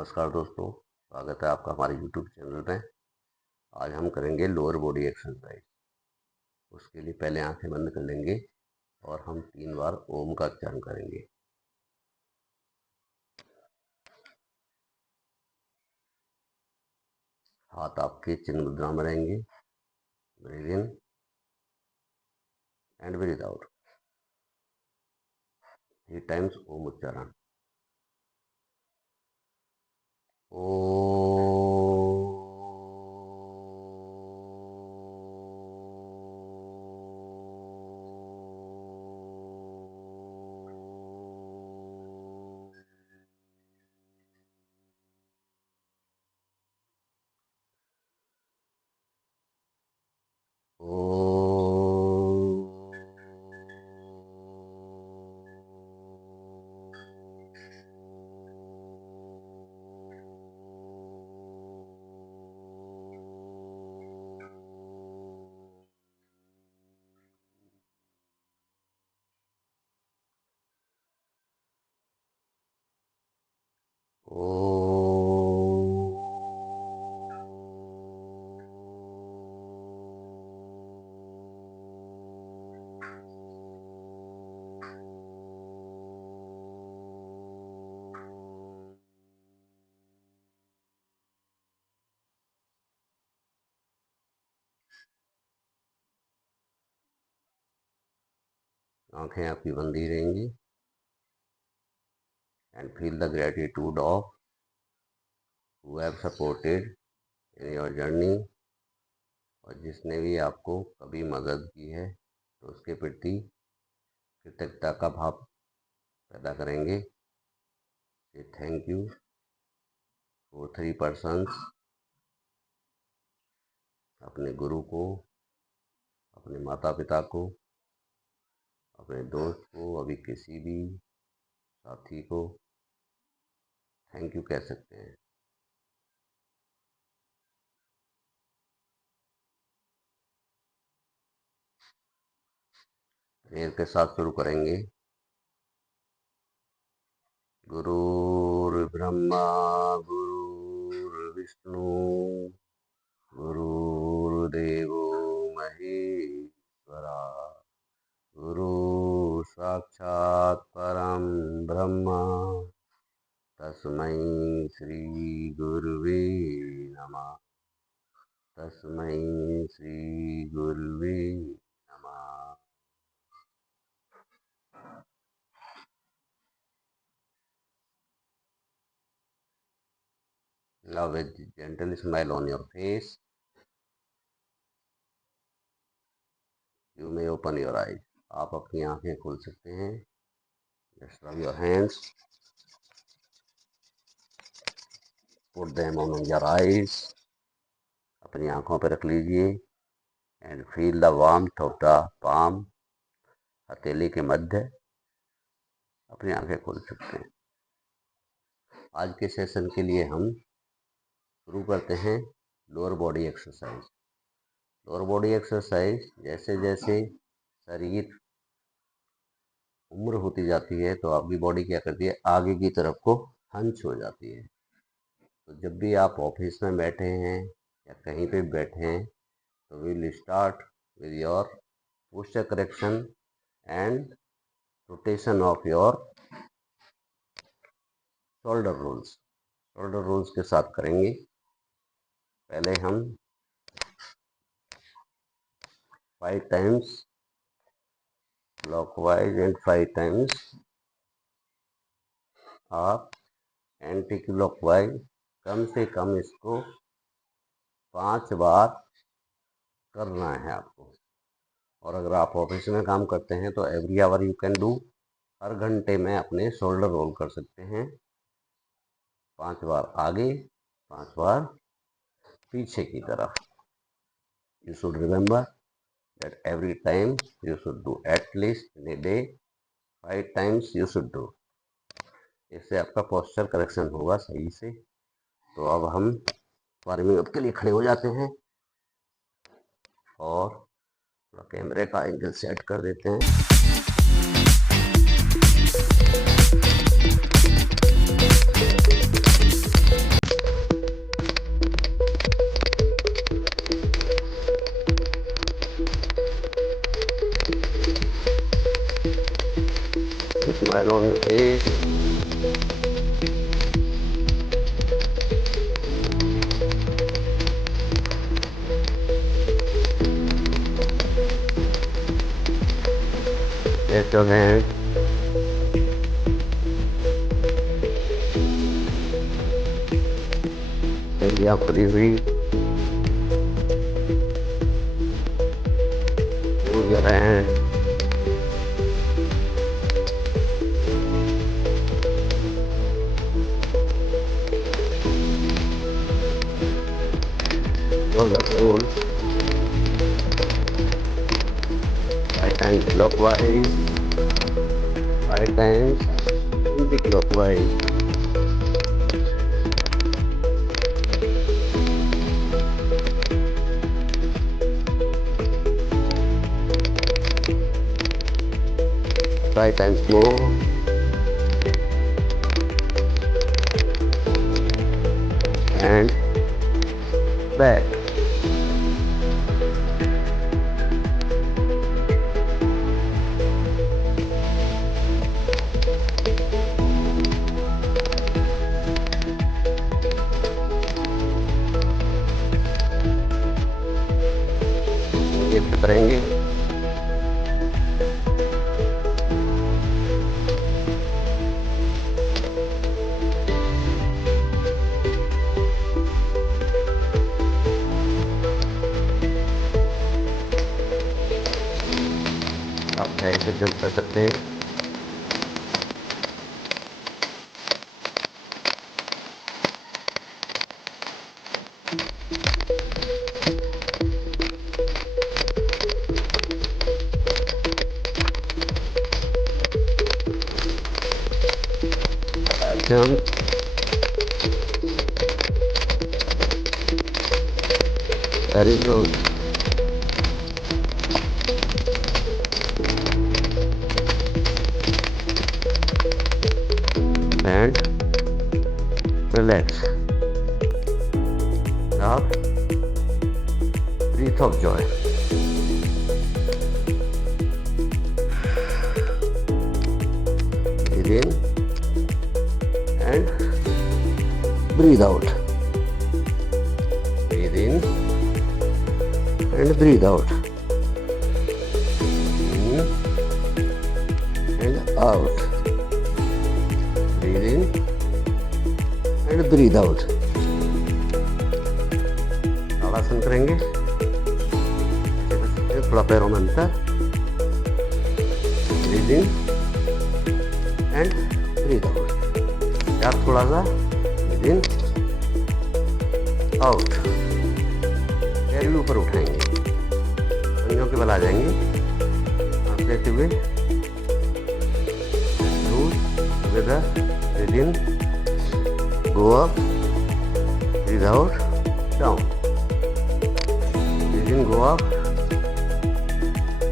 नमस्कार दोस्तों, स्वागत है आपका हमारे YouTube चैनल में। आज हम करेंगे लोअर बॉडी एक्सरसाइज। उसके लिए पहले आंखें बंद कर लेंगे और हम 3 बार ओम का उच्चारण करेंगे। हाथ आपके चिन्ह मुद्रा में रहेंगे। Breathe in and breathe out. 3 times Om उच्चारण। ओ आंखें आपकी बंद ही रहेंगी। And feel the gratitude of who have supported in your journey. और जिसने भी आपको कभी मदद की है तो उसके प्रति कृतज्ञता का भाव पैदा करेंगे। Thank you for 3 persons. अपने गुरु को, अपने माता पिता को, अपने दोस्त को, अभी किसी भी साथी को थैंक यू कह सकते हैं। प्रेयर के साथ शुरू करेंगे। गुरुर्ब्रह्मा गुरुर्विष्णु गुरुर्देवो महेश्वरा गुरु साक्षात् परम ब्रह्म तस्मै श्री गुरुवे नमः। तस्मै श्री गुरुवे नमः। Now with gentle smile on your face, you may open your eyes. आप अपनी आंखें खोल सकते हैं। Just rub your hands. Put them on your eyes. अपनी आंखों पर रख लीजिए। And feel the warmth of the palm. हथेली के मध्य अपनी आंखें खोल सकते हैं। आज के सेशन के लिए हम शुरू करते हैं lower body exercise. Lower body exercise जैसे जैसे शरीर उम्र होती जाती है तो आपकी बॉडी क्या करती है, आगे की तरफ को हंच हो जाती है। तो जब भी आप ऑफिस में बैठे हैं या कहीं पे बैठे हैं तो will start with your posture correction and rotation of your shoulder rolls. Shoulder rolls के साथ करेंगे। पहले हम 5 टाइम्स क्लॉकवाइज एंड 5 टाइम्स आप एंटी क्लॉकवाइज। कम से कम इसको 5 बार करना है आपको। और अगर आप ऑफिस में काम करते हैं तो every hour you can do. हर घंटे में अपने शोल्डर रोल कर सकते हैं। 5 बार आगे, 5 बार पीछे की तरफ। You should remember that every time you should do at least in a day 5 times you should do. इससे आपका पोस्चर करेक्शन होगा सही से। तो अब हम वार्मिंग अप के लिए खड़े हो जाते हैं और कैमरे का एंगल सेट कर देते हैं। smile on your face. Lift your hands. India खुली हुई. Move your hands. Roll the soul. Right hand clockwise. Right hand anti-clockwise. Right hand slow. And back. Lift करेंगे. आप ऐसे चल कर सकते हैं. Jump. Very good. And relax. Now, breath of joy. Breathe in and breathe out. Breathe in and breathe out. In and out. Breathe in and breathe out. ताड़ासन करेंगे. थोड़ा पैरों में अंतर. Breathe in and breathe out. यार थोड़ा सा. Breathe in, out. पैर भी ऊपर उठाएंगे. पंजों के बल आ जाएंगे. सांस लेते हुए. Together. Breathe in, go up, breathe out, down. Breathe in, go up,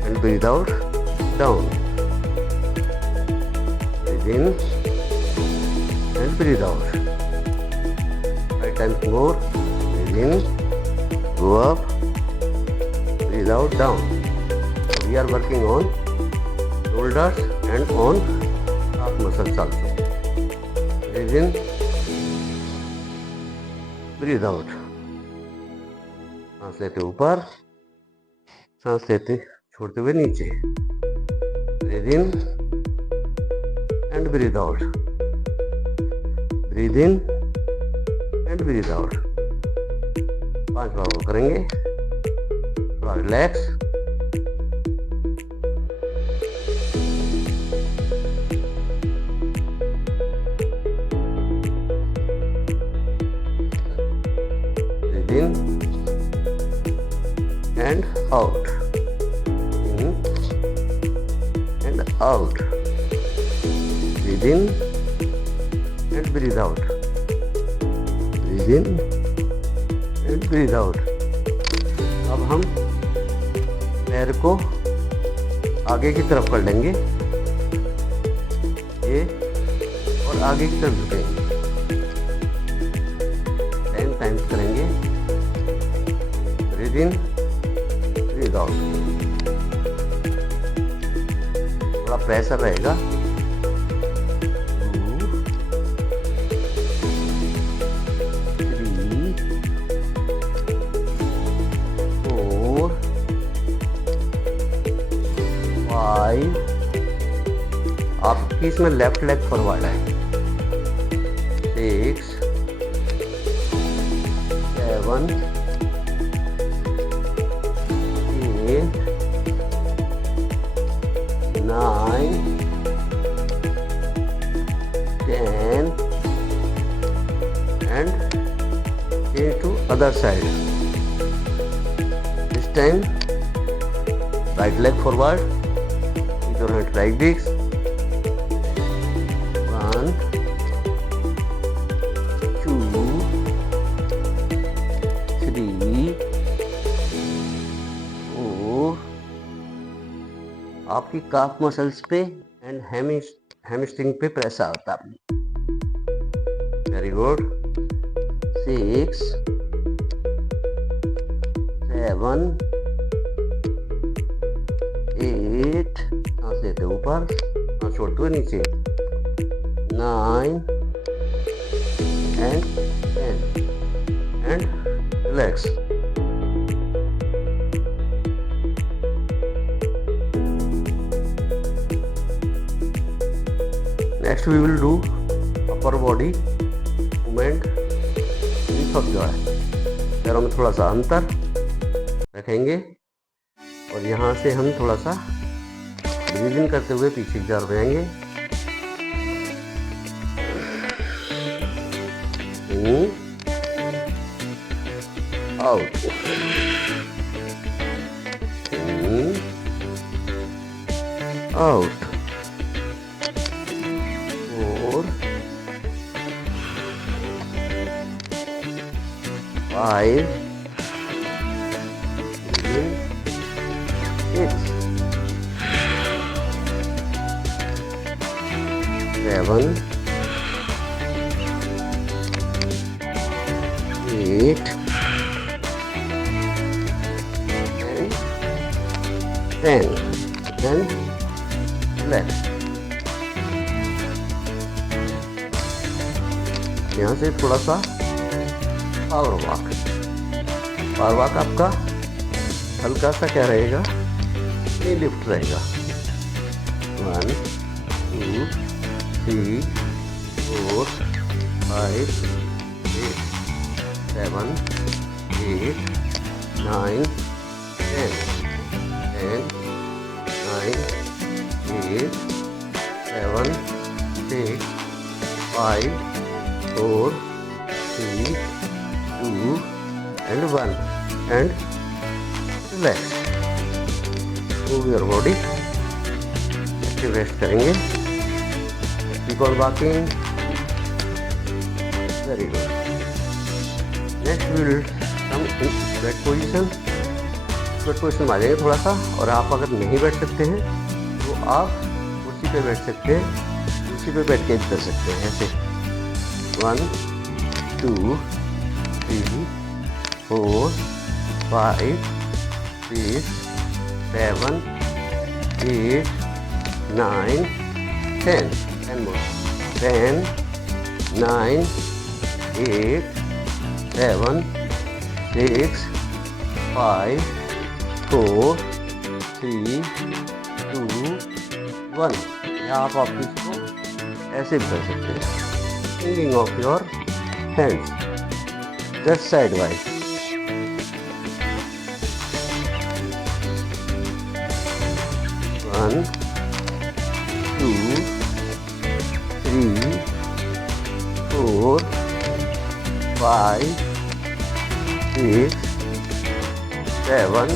and breathe out, down. Breathe in, and breathe out. 5 times more. Breathe in, go up, breathe out, down. So we are working on shoulders and on calf muscles also. Breathe in, breathe out. सांस लेते ऊपर, सांस लेते छोड़ते हुए नीचे. Breathe in and breathe out. Breathe in and breathe out. 5 बार वो करेंगे. थोड़ा relax. In and out. In and out. Breathe in and breathe out. Breathe in and breathe out. अब हम पैर को आगे की तरफ कर लेंगे. ये और आगे की तरफ झुकेंगे. 10 टाइम्स करेंगे. Breathe in, breathe out. थोड़ा प्रेशर रहेगा. जबकि इसमें लेफ्ट लेग फॉरवर्ड है। 6 7 8 9 10 and change to other side. This time right leg forward, keep your hand like this. 1 2 3 4. आपकी काफ मसल्स पे एंड हैमस्ट्रिंग पे प्रेस आता है। Very good. 6 7 8, सांस लेते ऊपर, सांस छोड़ते हुए नीचे। 9 and 10 and relax. Next we will do upper body movement with of joy. पैरों में थोड़ा सा अंतर रखेंगे और यहाँ से हम थोड़ा सा ब्रीदिंग करते हुए पीछे की तरफ जाएंगे। इन, out, in, out. 4 5 6 7 8 and 10 and relax. यहाँ से थोड़ा सा पावर वॉक। पावर वॉक आपका हल्का सा क्या रहेगा, ये लिफ्ट रहेगा। 1 2 3 4 5 6 7 8 9 10 10 9 8 7 6 5 4 3 2 and 1 and relax. Move your body. Active rest करेंगे. Keep on walking. Very good. Next we will come in squat position. Squat position में आ जाएंगे थोड़ा सा, और आप अगर नहीं बैठ सकते हैं तो आप कुर्सी पे बैठ सकते हैं। कुर्सी पे बैठ के कर सकते हैं ऐसे। 1 2 3 4 5 6 7 8 9 10 10 more 10 9 8 7 6 5 4 3 2 1। या आप इसको ऐसे भी कर सकते हैं, swinging of your hands just sidewise. 1 2 3 4 5 6 7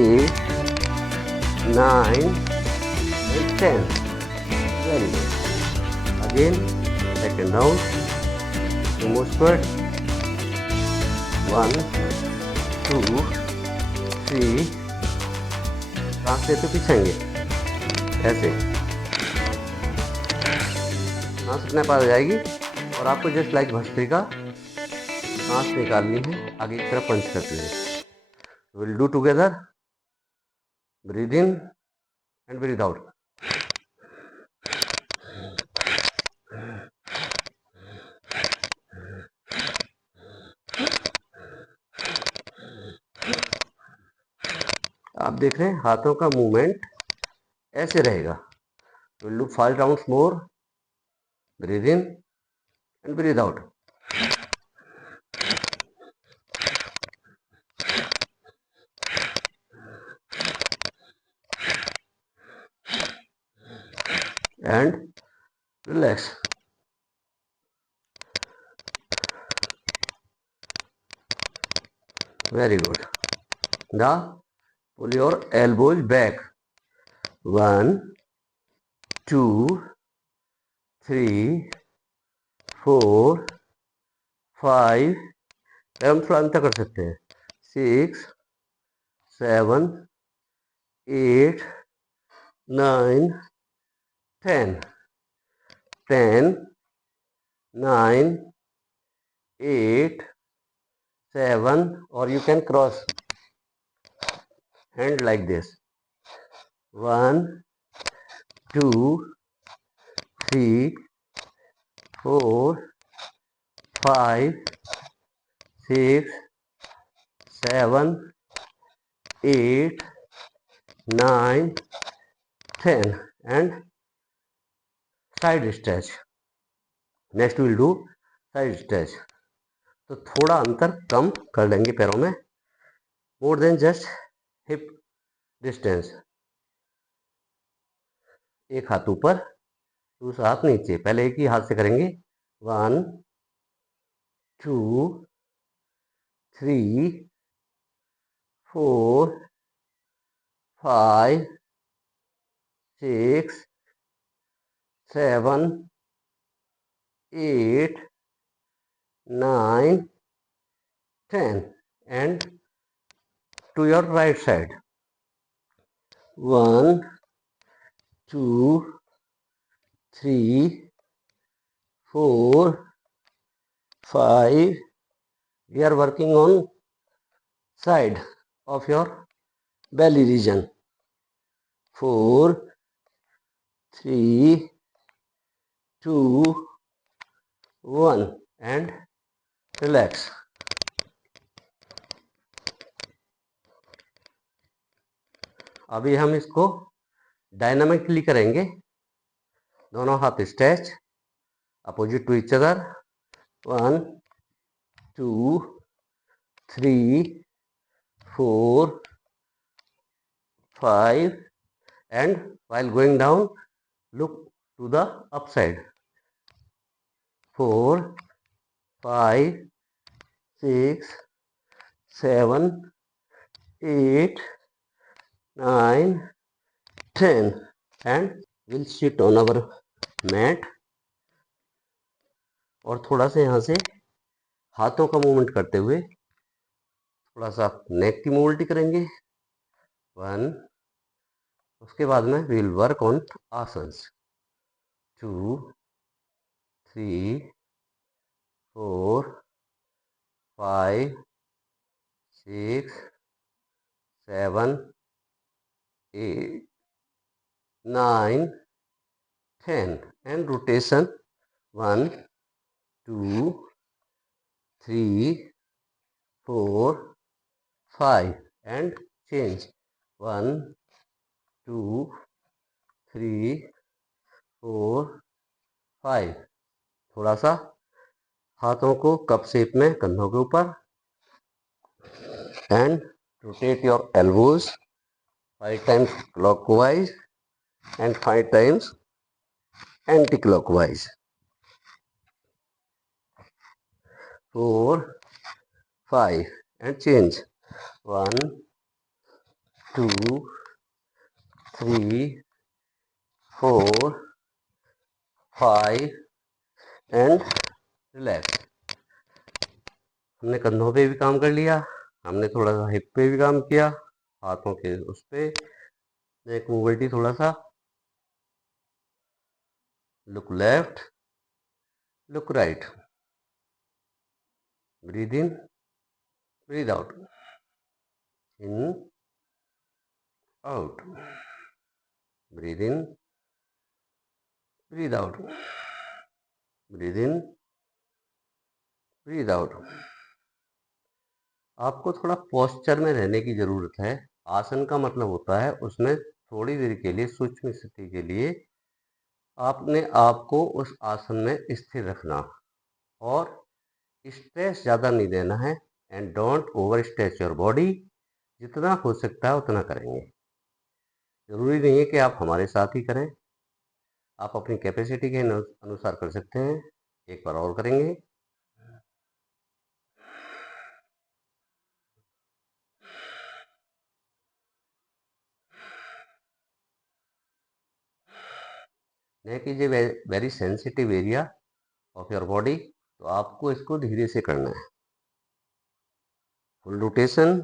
8 9 and 10. Very good. Again, second round. More squat. 1 2 3। सांस लेते पीछेंगे ऐसे। सांस अपने पास आ जाएगी और आपको जस्ट लाइक भस्त्रिका सांस निकालनी है आगे की तरफ पंच करते हुए। Will do together. Breathe in and breathe out. आप देख रहे हैं हाथों का मूवमेंट ऐसे रहेगा, We'll do 5 rounds more. Breathe in and breathe out. And relax. Very good. Now pull your elbows back. 1, 2, 3, 4, 5. हम थोड़ा अंतर कर सकते हैं. 6, 7, 8, 9, 10. 10, 9, 8, 7, or you can cross hand like this. 1, 2, 3, 4, 5, 6, 7, 8, 9, 10 and side stretch. Next we will do side stretch. तो थोड़ा अंतर कम कर लेंगे पैरों में. More than just hip distance. एक हाथ ऊपर, दूसरा हाथ नीचे. पहले एक ही हाथ से करेंगे. 1, 2, 3, 4, 5, 6, 7, 8, 9, 10 and to your right side. 1, 2, 3, 4, 5. We are working on side of your belly region. 4, 3, 2, 1 and relax. अभी हम इसको डायनामिकली करेंगे. दोनों हाथ stretch opposite to each other. 1, 2, 3, 4, 5 and while going down look to the upside. 4, 5, 6, 7, 8, 9, 10 and we'll sit on our mat. और थोड़ा सा यहाँ से हाथों का मूवमेंट करते हुए थोड़ा सा नेक की मोबिलिटी करेंगे. 1. उसके बाद में we will work on asanas. 2, 3, 4, 5, 6, 7, 8, 9, 10 and rotation. 1, 2, 3, 4, 5 and change. 1, 2, 3, 4, 5. थोड़ा सा हाथों को कप शेप में कंधों के ऊपर and rotate your elbows 5 times clockwise and 5 times anti-clockwise. 4, 5 and change. 1, 2, 3, 4, 5 and relax. हमने कंधों पे भी काम कर लिया, हमने थोड़ा सा हिप पे भी काम किया, हाथों के उस पे नेक मोबिलिटी थोड़ा सा. Look left, look right. Breathe in, breathe out. In, out. Breathe in, breathe out. Breathe in, breathe out. आपको थोड़ा पोस्चर में रहने की ज़रूरत है. आसन का मतलब होता है उसमें थोड़ी देर के लिए सूक्ष्म स्थिति के लिए आपने आपको उस आसन में स्थिर रखना और स्ट्रेस ज़्यादा नहीं देना है and don't over stretch your body. जितना हो सकता है उतना करेंगे। ज़रूरी नहीं है कि आप हमारे साथ ही करें, आप अपनी कैपेसिटी के अनुसार कर सकते हैं। एक बार और करेंगे। Neck is a very sensitive area of your body, तो आपको इसको धीरे से करना है। Full rotation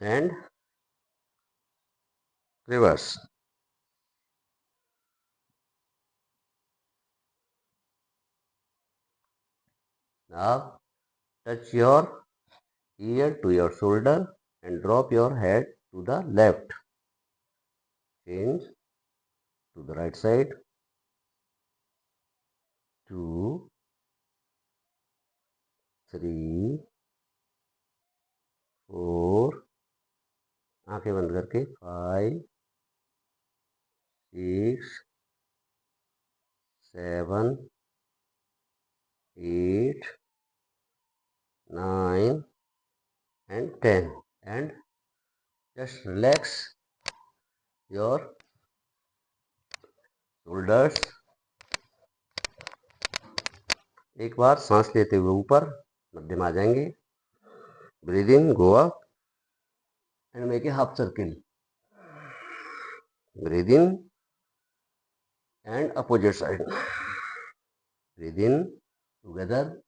and reverse. Now touch your ear to your shoulder and drop your head to the left. Change to the right side. 2, 3, 4, आंखें बंद करके 5, 6, 7, 8, 9 and 10, and just relax your shoulders। एक बार सांस लेते हुए ऊपर मध्यम आ जाएंगे। Breathe in, go up and make a half circle. Breathe in and opposite side. Breathe in together.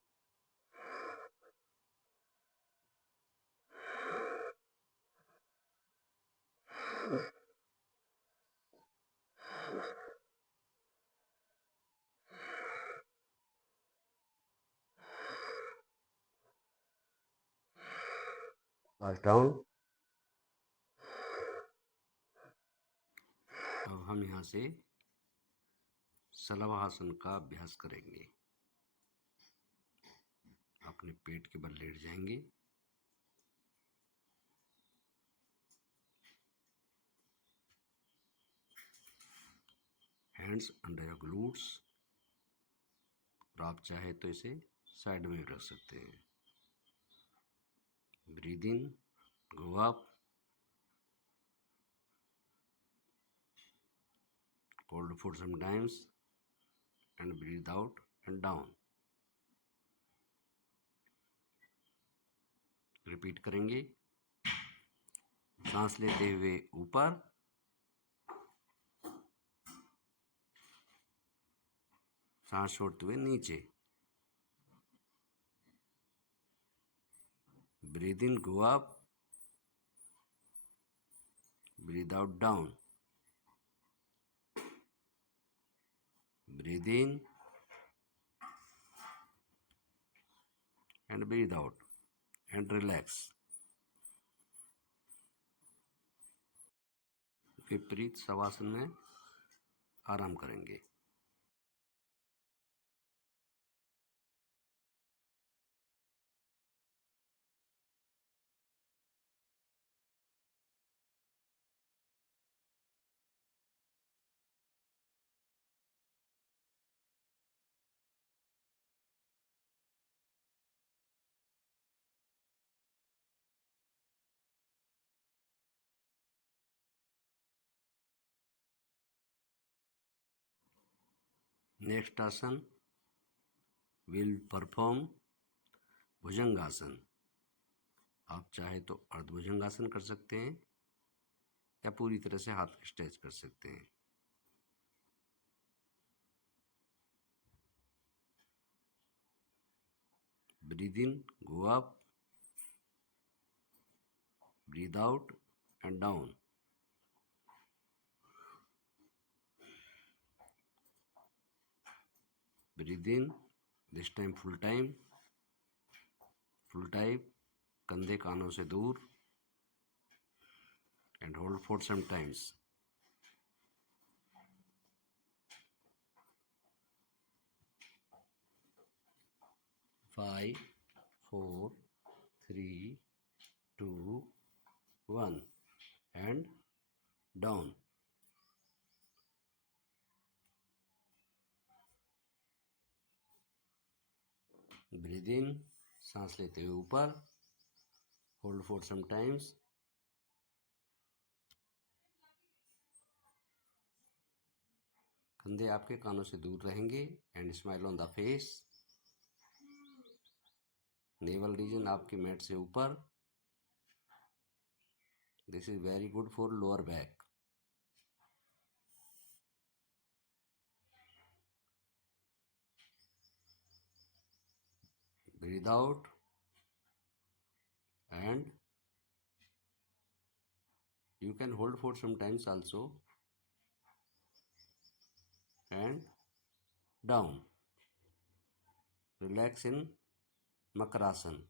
Pass down। अब हम यहाँ से शलभासन का अभ्यास करेंगे। अपने पेट के बल लेट जाएंगे। हैंड्स अंडर योर ग्लूट्स, और आप चाहे तो इसे साइड में रख सकते हैं। Breathe in, go up, hold for some times and breathe out and down। Repeat करेंगे। सांस लेते हुए ऊपर, सांस छोड़ते हुए नीचे। Breathe in, go up, breathe out down. Breathe in and breathe out and relax। विपरीत शवासन में आराम करेंगे। नेक्स्ट आसन विल परफॉर्म भुजंगासन। आप चाहे तो अर्धभुजंगासन कर सकते हैं या पूरी तरह से हाथ स्ट्रेच कर सकते हैं। Breathe in, go up, breathe out and down. Breathe in, this time full type, कंधे कानों से दूर, and hold for some times. 5, 4, 3, 2, 1 and down. Breathe in, सांस लेते हुए ऊपर. Hold for some times. कंधे आपके कानों से दूर रहेंगे. And smile on the face. Navel region आपके मैट से ऊपर. This is very good for lower back. Breathe out and you can hold for some times also. And down. Relax in makarasana.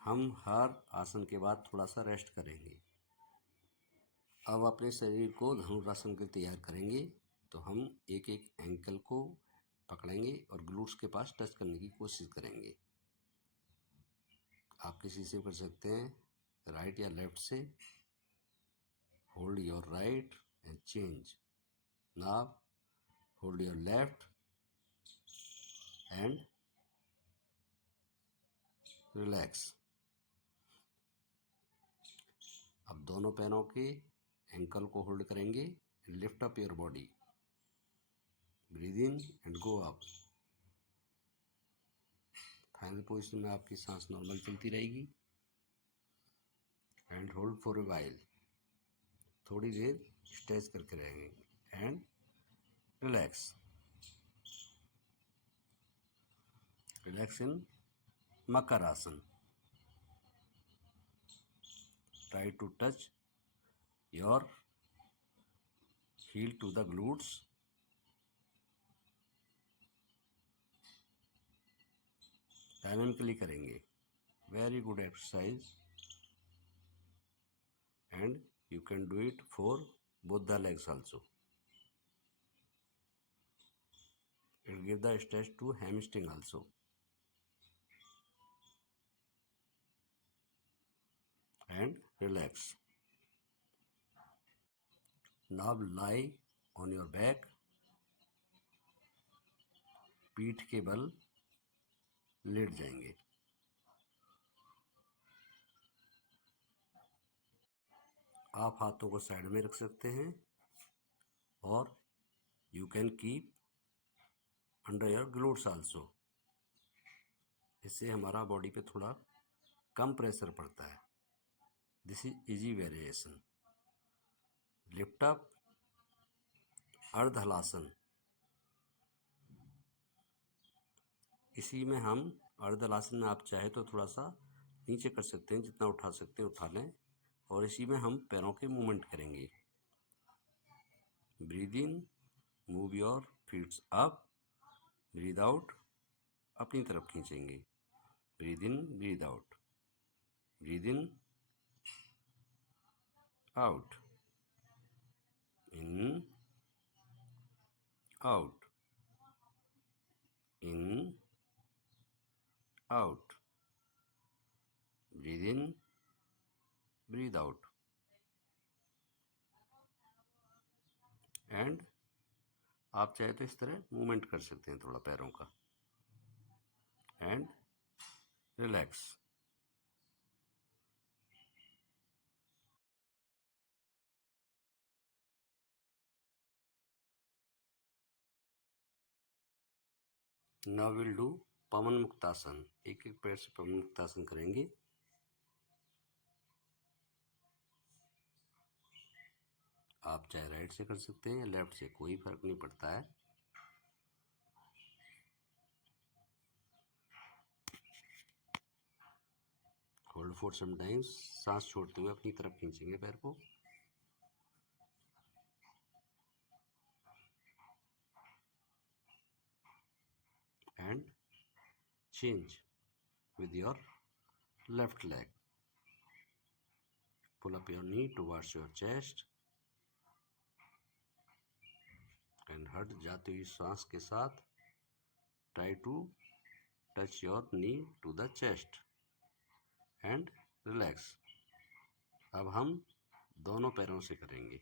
हम हर आसन के बाद थोड़ा सा रेस्ट करेंगे. अब अपने शरीर को धनुरासन के लिए तैयार करेंगे. तो हम एक एक एंकल को पकड़ेंगे और ग्लूट्स के पास टच करने की कोशिश करेंगे. आप किसी से कर सकते हैं, राइट या लेफ्ट से. Hold your right and change. Now hold your left and relax. अब दोनों पैरों के एंकल को होल्ड करेंगे. Lift up your body. Breathe in and go up. Final position में आपकी सांस नॉर्मल चलती रहेगी. And hold for a while. थोड़ी देर स्ट्रेच करके रहेंगे. And relax. रिलैक्स इन मकर आसन. Try to touch your heel to the glutes. Dynamically करेंगे. Very good exercise. And you can do it for both the legs also. It will give the stretch to hamstring also. And relax. Now lie on your back. पीठ के बल late जाएंगे. आप हाथों को side में रख सकते हैं और you can keep under your glutes also. इससे हमारा बॉडी पे थोड़ा कम प्रेशर पड़ता है. This is easy variation. Lift up अर्ध हलासन. इसी में हम अर्ध हलासन में आप चाहे तो थोड़ा सा नीचे कर सकते हैं. जितना उठा सकते हैं उठा लें. और इसी में हम पैरों के मूवमेंट करेंगे. Breathe in, move your feets up. Breathe out, अपनी तरफ खींचेंगे. Breathe in, breathe out. Breathe in, out. In, out. In, out. Breathe in, breathe out. And आप चाहे तो इस तरह मूवमेंट कर सकते हैं थोड़ा पैरों का. And relax. Now will do पवन मुक्तासन. एक एक पैर से पवन मुक्तासन करेंगे. आप चाहे राइट से कर सकते हैं या लेफ्ट से, कोई फर्क नहीं पड़ता है. Hold for some times. सांस छोड़ते हुए अपनी तरफ खींचेंगे पैर को. And change with your left leg. Pull up your knee towards your chest and हट जाती हुई सांस के साथ try to touch your knee to the chest. And relax. अब हम दोनों पैरों से करेंगे।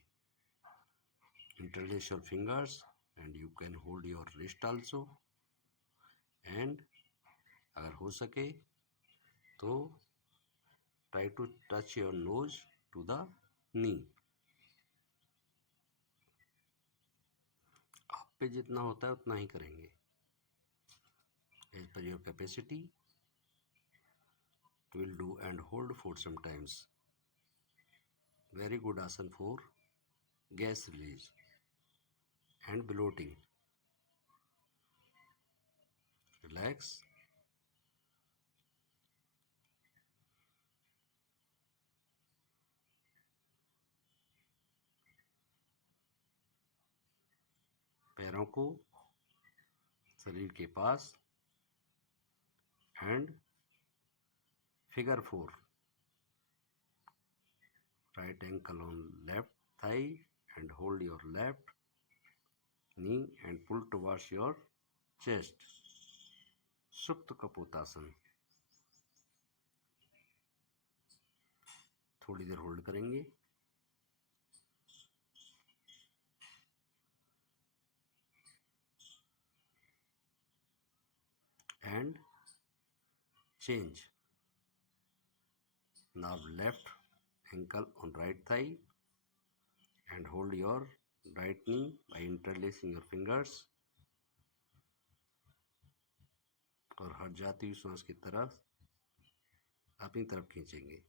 Interlace your fingers and you can hold your wrist also. And अगर हो सके तो try to touch your nose to the knee. आप पे जितना होता है उतना ही करेंगे, as per your capacity. Will do and hold for sometimes. Very good asana for gas release and bloating. Relax. पैरों को शरीर के पास and figure 4। Right ankle on left thigh and hold your left knee and pull towards your chest. सुप्त कपोतासन। थोड़ी देर hold करेंगे। And change. Now left ankle on right thigh and hold your right knee by interlacing your fingers और हट जाती हुई सांस की तरफ अपनी तरफ खींचेंगे।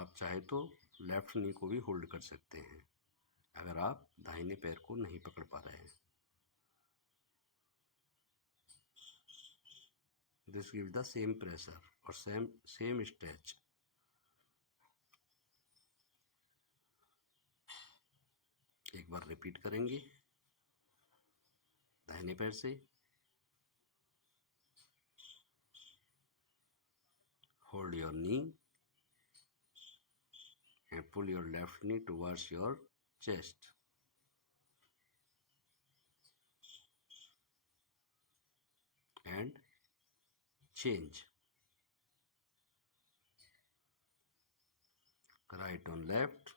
आप चाहे तो लेफ्ट नी को भी होल्ड कर सकते हैं अगर आप दाहिने पैर को नहीं पकड़ पा रहे हैं। This give the same pressure और सेम स्ट्रेच। एक बार रिपीट करेंगे दाहिने पैर से। Hold your knee and pull your left knee towards your chest. And change. Right on left,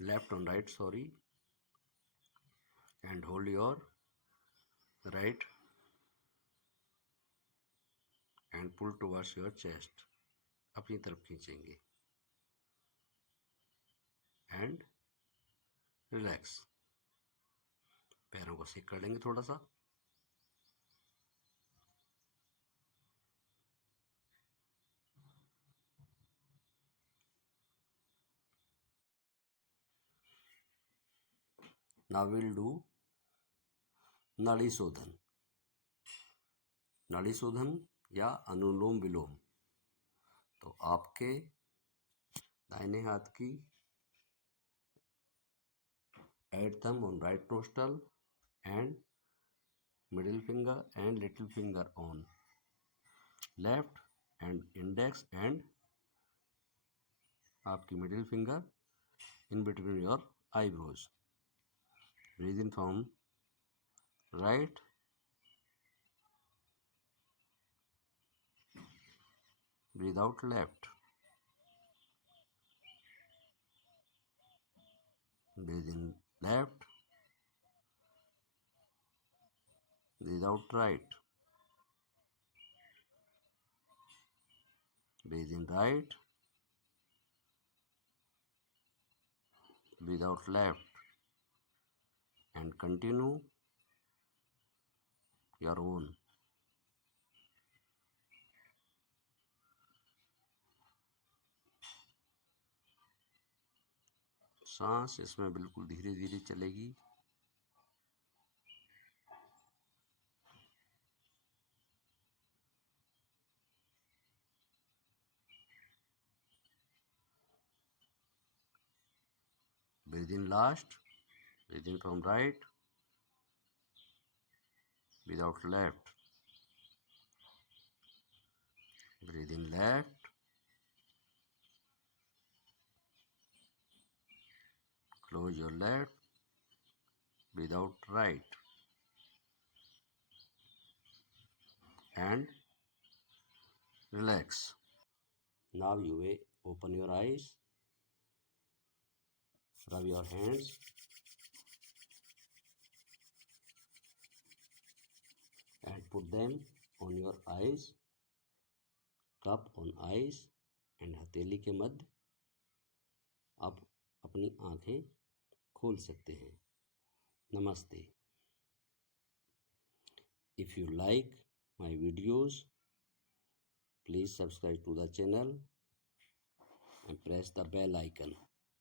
left on right, sorry. And hold your right and pull towards your chest. अपनी तरफ खींचेंगे and relax. पैरों को सेक कर लेंगे थोड़ा सा। Now will do नाड़ी शोधन। नाड़ी शोधन या अनुलोम विलोम। तो आपके दाहिने हाथ की right thumb on right nostril and middle finger and little finger on left and index and आपकी middle finger in between your eyebrows. Breathe in from right, breathe out left, breathe in left, breathe out right, breathe in right, breathe out left, and continue your own. सांस इसमें बिल्कुल धीरे धीरे चलेगी। Breathe in last, breathe in from right, breathe out left, breathe in left, close your left, breathe out right, and relax. Now you may open your eyes, rub your hands and put them on your eyes, cup on eyes and हथेली के मध्य आप अपनी आंखें खोल सकते हैं। नमस्ते। If you like my videos, please subscribe to the channel and press the bell icon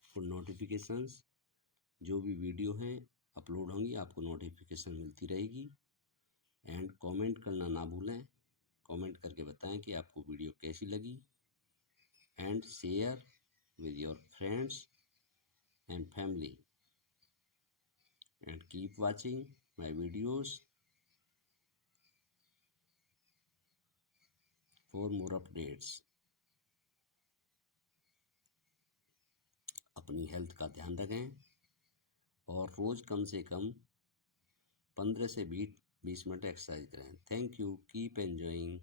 for notifications। जो भी वीडियो हैं अपलोड होंगी आपको नोटिफिकेशन मिलती रहेगी। एंड कमेंट करना ना भूलें, कमेंट करके बताएं कि आपको वीडियो कैसी लगी। And share with your friends and family and keep watching my videos for more updates। अपनी हेल्थ का ध्यान रखें और रोज़ कम से कम 15 से 20 मिनट एक्सरसाइज करें। Thank you, keep enjoying.